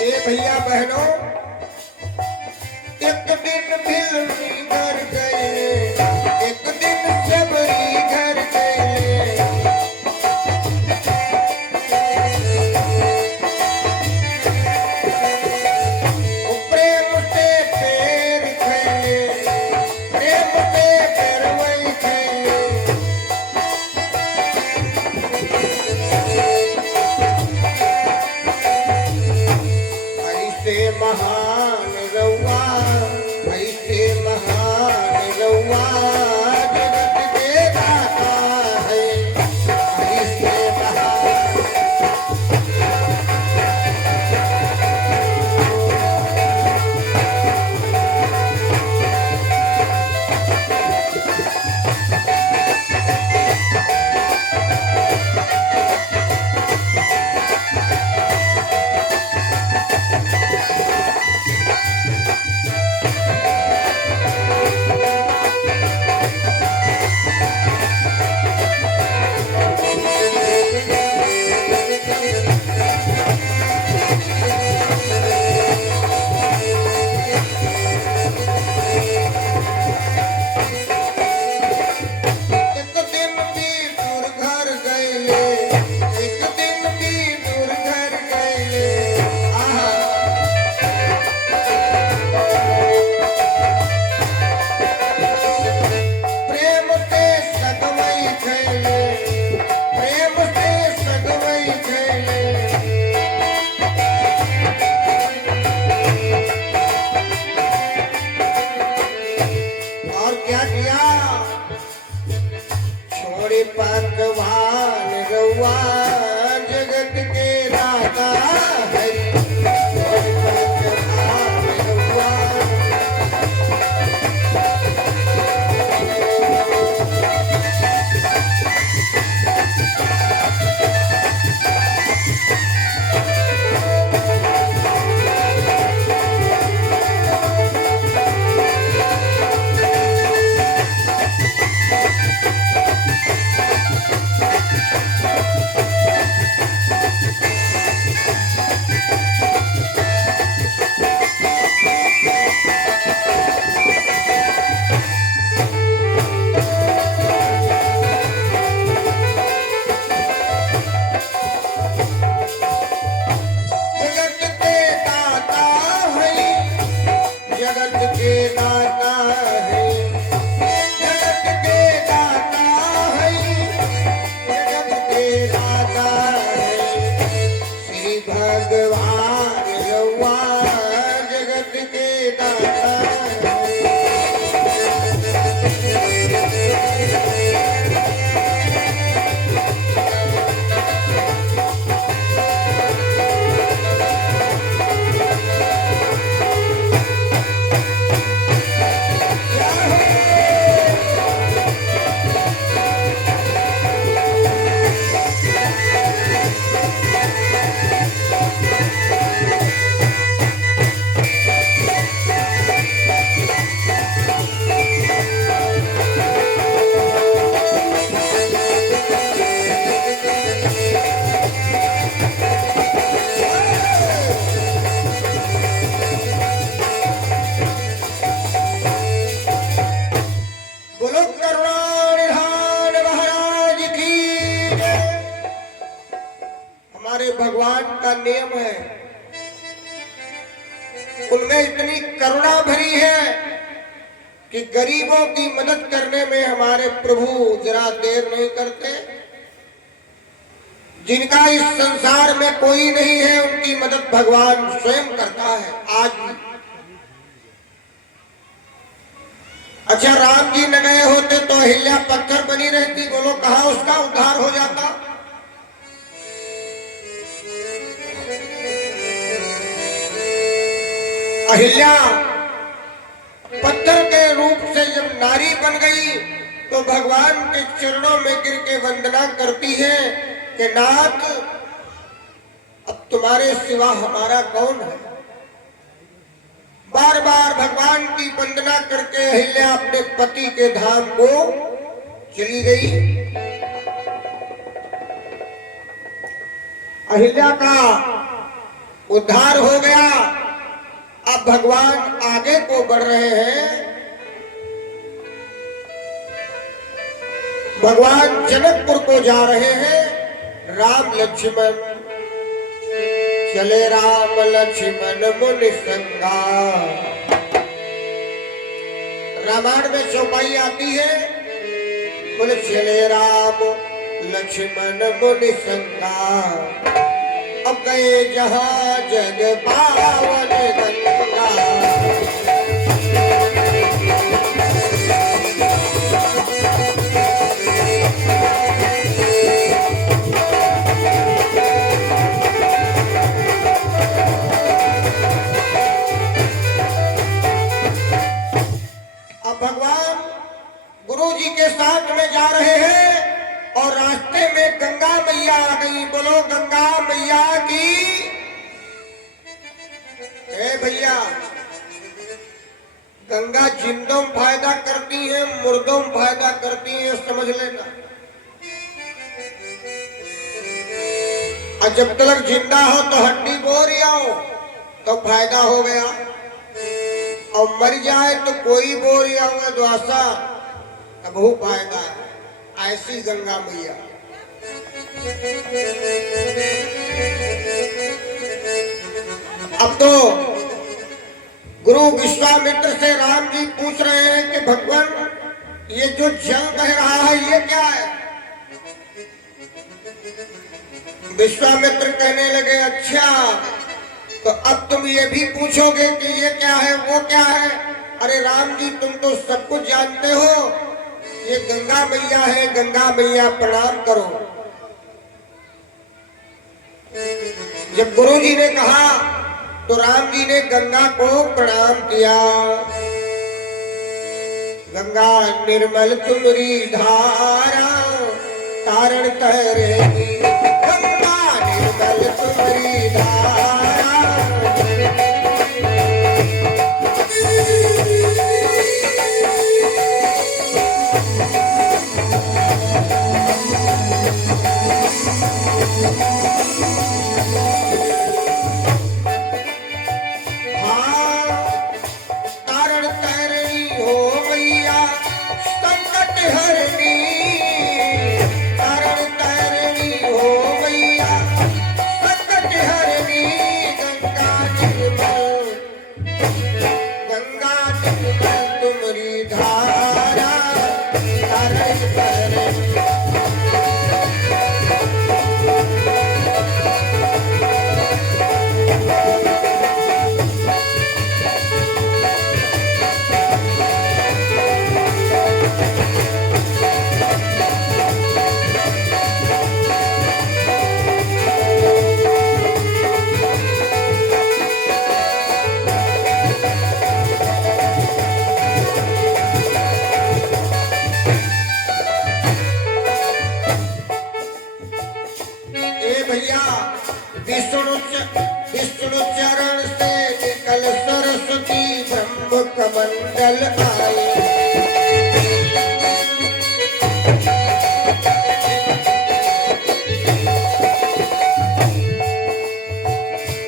ए भैया बहनों, एक दिन भिलनी घर गए, एक दिन सबरी घर गए। वो प्रेम से पैर खेले, प्रेम से पैरवई खेले। ऐसे महान रउआ, ऐसे महान रउआ जगत के दाता है। ऐसे महान एक दिन भी दूर घर गए, एक दिन भी दूर घर गए। आहा प्रेम से सगवई खेले, प्रेम से सगवई खेले। और क्या किया? छोड़े पकवान रउआ जगत के दाता है। छोड़े पकवान रउआ जगत के दाता है, जगत के दाता है, जगत के दाता है, जगत के दाता है। श्री भगवान रउआ जगत के दाता है। बोलो करुणानिधान महाराज की जय। हमारे भगवान का नियम है, उनमें इतनी करुणा भरी है कि गरीबों की मदद करने में हमारे प्रभु जरा देर नहीं करते। जिनका इस संसार में कोई नहीं है, उनकी मदद भगवान स्वयं करता है आज भी। अच्छा, राम जी न गए होते तो अहिल्या पत्थर बनी रहती, बोलो कहाँ उसका उद्धार हो जाता। अहिल्या पत्थर के रूप से जब नारी बन गई तो भगवान के चरणों में गिर के वंदना करती है कि नाथ, अब तुम्हारे सिवा हमारा कौन है। बार बार भगवान की वंदना करके अहिल्या अपने पति के धाम को चली गई। अहिल्या का उद्धार हो गया। अब भगवान आगे को बढ़ रहे हैं। भगवान जनकपुर को जा रहे हैं। राम लक्ष्मण चले, राम लक्ष्मण मुनि संगा। रामायण में चौपाई आती है, बोले चले राम लक्ष्मण मुनि संगा। अब गए जहां जग पावन गंगा। अब भगवान गुरु जी के साथ में जा रहे हैं और रास्ते में गंगा मैया आ गई। बोलो गंगा मैया की। ए भैया, गंगा जिंदों में फायदा करती है, मुर्दों में फायदा करती है, समझ लेना। और जब तक जिंदा हो तो हड्डी बोर आओ तो फायदा हो गया, और मर जाए तो कोई बोर आओगे द्वासा तब वो फायदा है। ऐसी गंगा मैया। अब तो गुरु विश्वामित्र से राम जी पूछ रहे हैं कि भगवान ये जो जल बह रहा है ये क्या है। विश्वामित्र कहने लगे अच्छा, तो अब तुम ये भी पूछोगे कि ये क्या है वो क्या है। अरे राम जी तुम तो सब कुछ जानते हो, ये गंगा मैया है, गंगा मैया प्रणाम करो। जब गुरु जी ने कहा तो राम जी ने गंगा को प्रणाम किया। गंगा निर्मल तुमरी धारा तारण तरेगी, गंगा निर्मल तुमरी धारा। विष्णु चरण से निकल सरस्वती ब्रह्म कमंडल आए।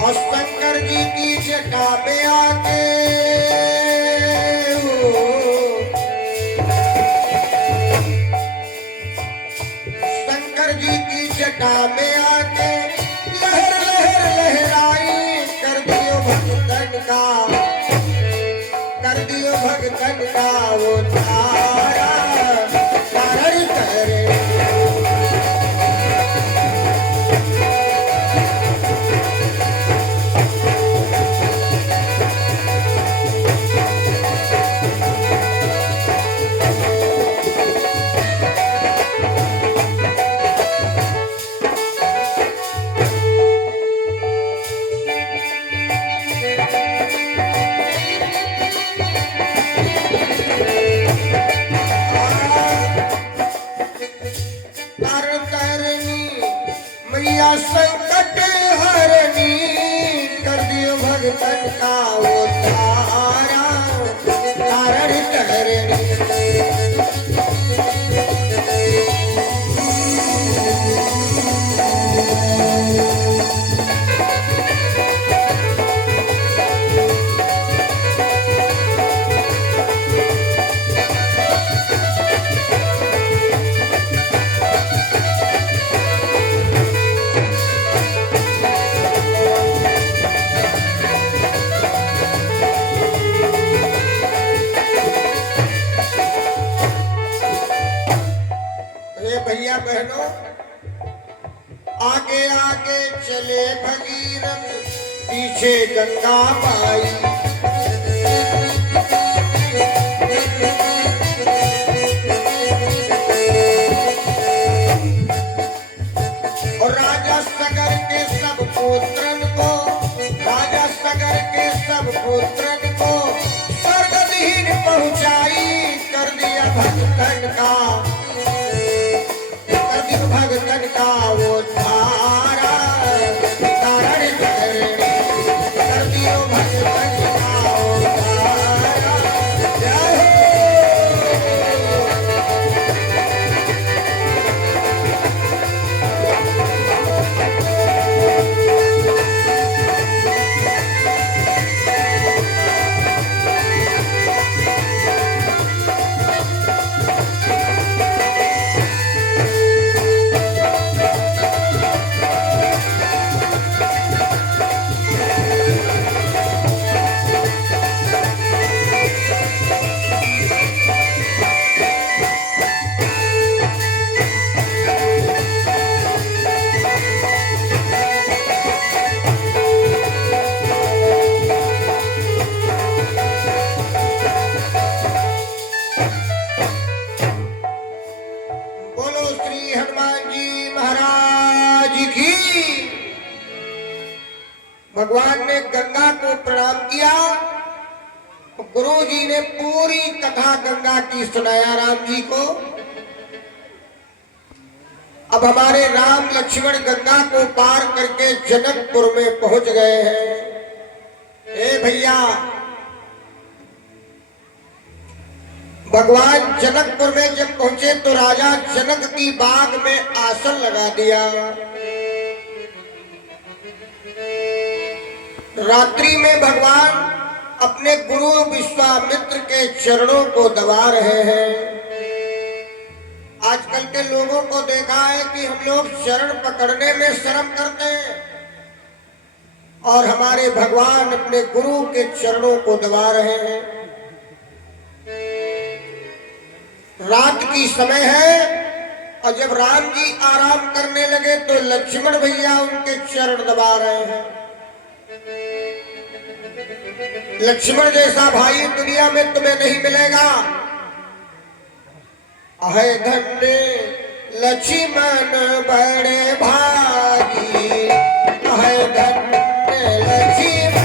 और शंकर जी की जटा में आके शंकर जी की जटा में आके भगतन का वो तारा तारण करे। संकट हरनी कर दियो भगतन का वो तारा तारण करनी। पीछे गंगा माई। और राजा सगर के सब पुत्रन को, राजा सगर के सब पुत्रन को स्वर्गधीन पहुंचाई, कर दिया भगतन का, कर दिया भगतन का वो धारा, तारण करने कर दियो भगतन का वो धारा। जय हो। बोलो श्री हनुमान जी महाराज की। भगवान ने गंगा को प्रणाम किया। गुरु जी ने पूरी कथा गंगा की सुनाया राम जी को। अब हमारे राम लक्ष्मण गंगा को पार करके जनकपुर में पहुंच गए हैं। ए भैया, भगवान जनकपुर में जब पहुंचे तो राजा जनक की बाग में आसन लगा दिया। रात्रि में भगवान अपने गुरु विश्वामित्र के चरणों को दबा रहे हैं। आजकल के लोगों को देखा है कि हम लोग चरण पकड़ने में शर्म करते हैं, और हमारे भगवान अपने गुरु के चरणों को दबा रहे हैं। रात की समय है, और जब राम जी आराम करने लगे तो लक्ष्मण भैया उनके चरण दबा रहे हैं। लक्ष्मण जैसा भाई दुनिया में तुम्हें नहीं मिलेगा। अहे धन्य लक्ष्मण बड़े भागी, अहे धन्य लक्ष्मण।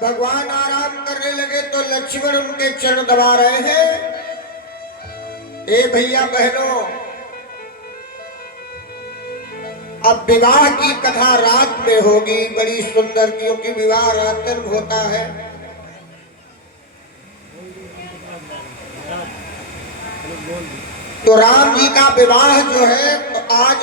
भगवान आराम करने लगे तो लक्ष्मण उनके चरण दबा रहे हैं। ए भैया बहनों, अब विवाह की कथा रात में होगी, बड़ी सुंदर, क्योंकि विवाह रात में होता है। तो राम जी का विवाह जो है तो आज